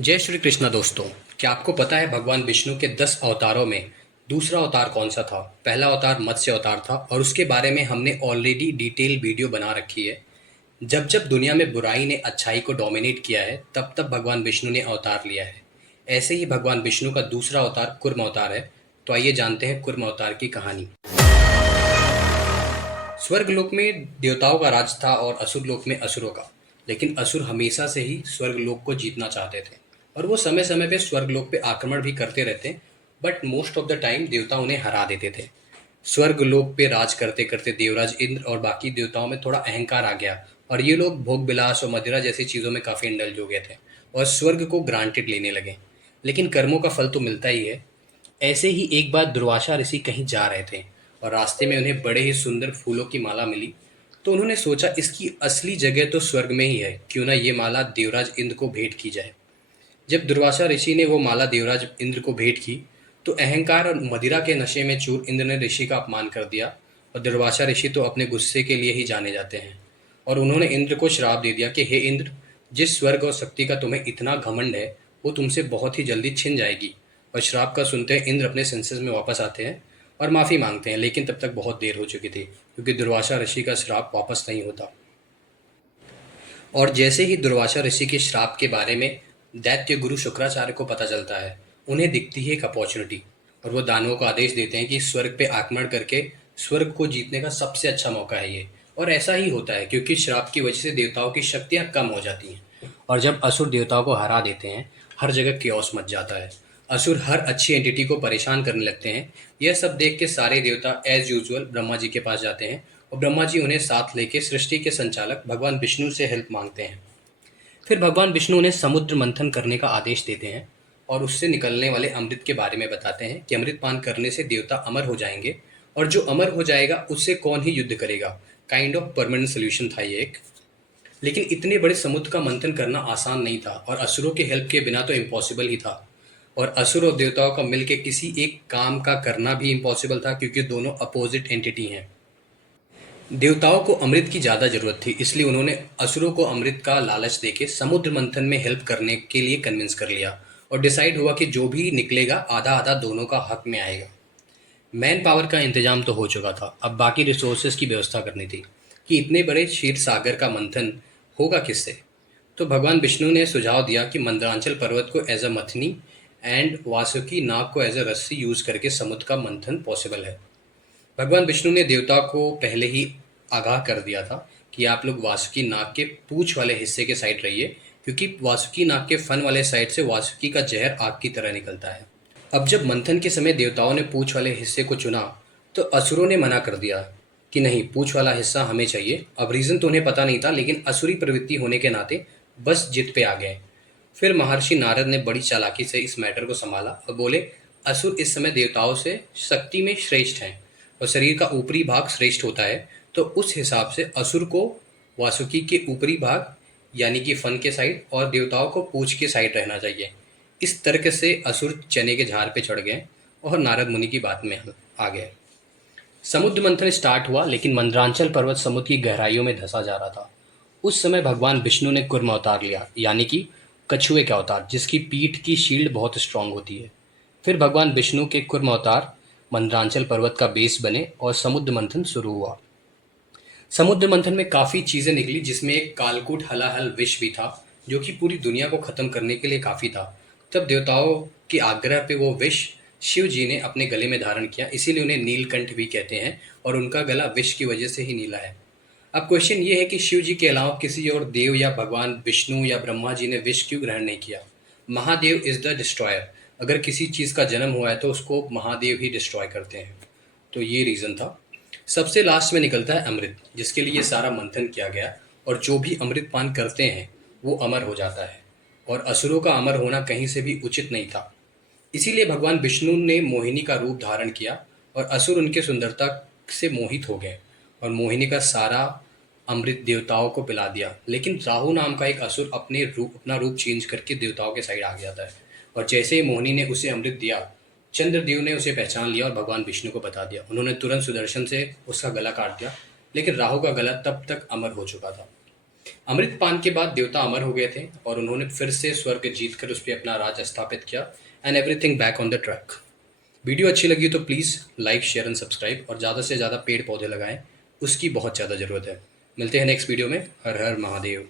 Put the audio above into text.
जय श्री कृष्णा दोस्तों। क्या आपको पता है भगवान विष्णु के 10 अवतारों में दूसरा अवतार कौन सा था? पहला अवतार मत्स्य अवतार था और उसके बारे में हमने ऑलरेडी डिटेल वीडियो बना रखी है। जब जब दुनिया में बुराई ने अच्छाई को डोमिनेट किया है तब तब भगवान विष्णु ने अवतार लिया है। ऐसे ही भगवान विष्णु का दूसरा अवतार कुर्म अवतार है। तो आइए जानते हैं कुर्म अवतार की कहानी। स्वर्गलोक में देवताओं का राज था और असुरलोक में असुरों का। लेकिन असुर हमेशा से ही स्वर्गलोक को जीतना चाहते थे और वो समय समय पे स्वर्गलोक पे आक्रमण भी करते रहते। But most of the time देवता उन्हें हरा देते थे। स्वर्गलोक पे राज करते करते देवराज इंद्र और बाकी देवताओं में थोड़ा अहंकार आ गया और ये लोग भोग विलास और मदिरा जैसी चीज़ों में काफ़ी इंडल्ज हो गए थे और स्वर्ग को ग्रांटेड लेने लगे। लेकिन कर्मों का फल तो मिलता ही है। ऐसे ही एक बार दुर्वासा ऋषि कहीं जा रहे थे और रास्ते में उन्हें बड़े ही सुंदर फूलों की माला मिली। तो उन्होंने सोचा इसकी असली जगह तो स्वर्ग में ही है, क्यों ना ये माला देवराज इंद्र को भेंट की जाए। जब दुर्वासा ऋषि ने वो माला देवराज इंद्र को भेंट की तो अहंकार और मदिरा के नशे में चूर इंद्र ने ऋषि का अपमान कर दिया। और दुर्वासा ऋषि तो अपने गुस्से के लिए ही जाने जाते हैं और उन्होंने इंद्र को श्राप दे दिया कि हे इंद्र, जिस स्वर्ग और शक्ति का तुम्हें इतना घमंड है वो तुमसे बहुत ही जल्दी छिन जाएगी। और श्राप का सुनते हैं इंद्र अपने सेंसेस में वापस आते हैं और माफ़ी मांगते हैं, लेकिन तब तक बहुत देर हो चुकी थी क्योंकि दुर्वासा ऋषि का श्राप वापस नहीं होता। और जैसे ही दुर्वासा ऋषि के श्राप के बारे में दैत्य गुरु शुक्राचार्य को पता चलता है, उन्हें दिखती है एक अपॉर्चुनिटी और वो दानवों को आदेश देते हैं कि स्वर्ग पे आक्रमण करके स्वर्ग को जीतने का सबसे अच्छा मौका है ये। और ऐसा ही होता है क्योंकि श्राप की वजह से देवताओं की शक्तियाँ कम हो जाती हैं और जब असुर देवताओं को हरा देते हैं हर जगह क्योस मच जाता है। असुर हर अच्छी एंटिटी को परेशान करने लगते हैं। यह सब देख के सारे देवता एज यूजुअल ब्रह्मा जी के पास जाते हैं और ब्रह्मा जी उन्हें साथ लेके सृष्टि के संचालक भगवान विष्णु से हेल्प मांगते हैं। फिर भगवान विष्णु उन्हें समुद्र मंथन करने का आदेश देते हैं और उससे निकलने वाले अमृत के बारे में बताते हैं कि अमृत पान करने से देवता अमर हो जाएंगे और जो अमर हो जाएगा उससे कौन ही युद्ध करेगा। काइंड ऑफ परमानेंट सोल्यूशन था ये एक। लेकिन इतने बड़े समुद्र का मंथन करना आसान नहीं था और असुरों के हेल्प के बिना तो इम्पॉसिबल ही था। और असुर और देवताओं का मिलकर किसी एक काम का करना भी इम्पॉसिबल था क्योंकि दोनों अपोजिट एंटिटी हैं। देवताओं को अमृत की ज़्यादा ज़रूरत थी, इसलिए उन्होंने असुरों को अमृत का लालच देके समुद्र मंथन में हेल्प करने के लिए कन्विंस कर लिया और डिसाइड हुआ कि जो भी निकलेगा आधा आधा दोनों का हक में आएगा। मैन पावर का इंतजाम तो हो चुका था, अब बाकी रिसोर्सेज की व्यवस्था करनी थी कि इतने बड़े क्षीर सागर का मंथन होगा किससे। तो भगवान विष्णु ने सुझाव दिया कि मंदरांचल पर्वत को एज अ मथनी एंड वासुकी नाग को एज अ रस्सी यूज करके समुद्र का मंथन पॉसिबल है। भगवान विष्णु ने देवता को पहले ही आगाह कर दिया था कि आप लोग वासुकी नाग के पूंछ वाले हिस्से के साइड रहिए, क्योंकि वासुकी नाग के फन वाले साइड से वासुकी का जहर आग की तरह निकलता है। अब जब मंथन के समय देवताओं ने पूंछ वाले हिस्से को चुना तो असुरों ने मना कर दिया कि नहीं, पूंछ वाला हिस्सा हमें चाहिए। अब रीज़न तो उन्हें पता नहीं था, लेकिन असुरी प्रवृत्ति होने के नाते बस जिद पे आ गए। फिर महर्षि नारद ने बड़ी चालाकी से इस मैटर को संभाला और बोले, असुर इस समय देवताओं से शक्ति में श्रेष्ठ हैं और शरीर का ऊपरी भाग श्रेष्ठ होता है, तो उस हिसाब से असुर को वासुकी के ऊपरी भाग यानी कि फन के साइड और देवताओं को पूंछ के साइड रहना चाहिए। इस तर्क से असुर चने के झाड़ पे चढ़ गए और नारद मुनि की बात में आ गए। समुद्र मंथन स्टार्ट हुआ, लेकिन मंदरांचल पर्वत समुद्र की गहराइयों में धंसा जा रहा था। उस समय भगवान विष्णु ने कूर्म अवतार लिया, यानी कि कछुए का अवतार, जिसकी पीठ की शील्ड बहुत स्ट्रांग होती है। फिर भगवान विष्णु के कूर्म अवतार मंदरांचल पर्वत का बेस बने और समुद्र मंथन शुरू हुआ। समुद्र मंथन में काफ़ी चीज़ें निकली, जिसमें एक कालकूट हलाहल विष भी था जो कि पूरी दुनिया को ख़त्म करने के लिए काफ़ी था। तब देवताओं के आग्रह पे वो विष शिव जी ने अपने गले में धारण किया, इसीलिए उन्हें नीलकंठ भी कहते हैं और उनका गला विष की वजह से ही नीला है। अब क्वेश्चन ये है कि शिव जी के अलावा किसी और देव या भगवान विष्णु या ब्रह्मा जी ने विष क्यों ग्रहण नहीं किया? Mahadev is the destroyer. अगर किसी चीज़ का जन्म हुआ है तो उसको महादेव ही डिस्ट्रॉय करते हैं। तो ये रीज़न था। सबसे लास्ट में निकलता है अमृत, जिसके लिए सारा मंथन किया गया और जो भी अमृत पान करते हैं वो अमर हो जाता है और असुरों का अमर होना कहीं से भी उचित नहीं था। इसीलिए भगवान विष्णु ने मोहिनी का रूप धारण किया और असुर उनके सुंदरता से मोहित हो गए और मोहिनी का सारा अमृत देवताओं को पिला दिया। लेकिन राहु नाम का एक असुर अपना रूप चेंज करके देवताओं के साइड आ जाता है और जैसे ही मोहिनी ने उसे अमृत दिया, चंद्रदेव ने उसे पहचान लिया और भगवान विष्णु को बता दिया। उन्होंने तुरंत सुदर्शन से उसका गला काट दिया, लेकिन राहु का गला तब तक अमर हो चुका था। अमृत पान के बाद देवता अमर हो गए थे और उन्होंने फिर से स्वर्ग जीत कर उस पर अपना राज स्थापित किया and everything back on the track. Video अच्छी लगी तो please like share and subscribe और ज़्यादा से ज़्यादा पेड़ पौधे लगाएं, उसकी बहुत ज़्यादा ज़रूरत है। मिलते हैं नेक्स्ट वीडियो में। हर हर महादेव।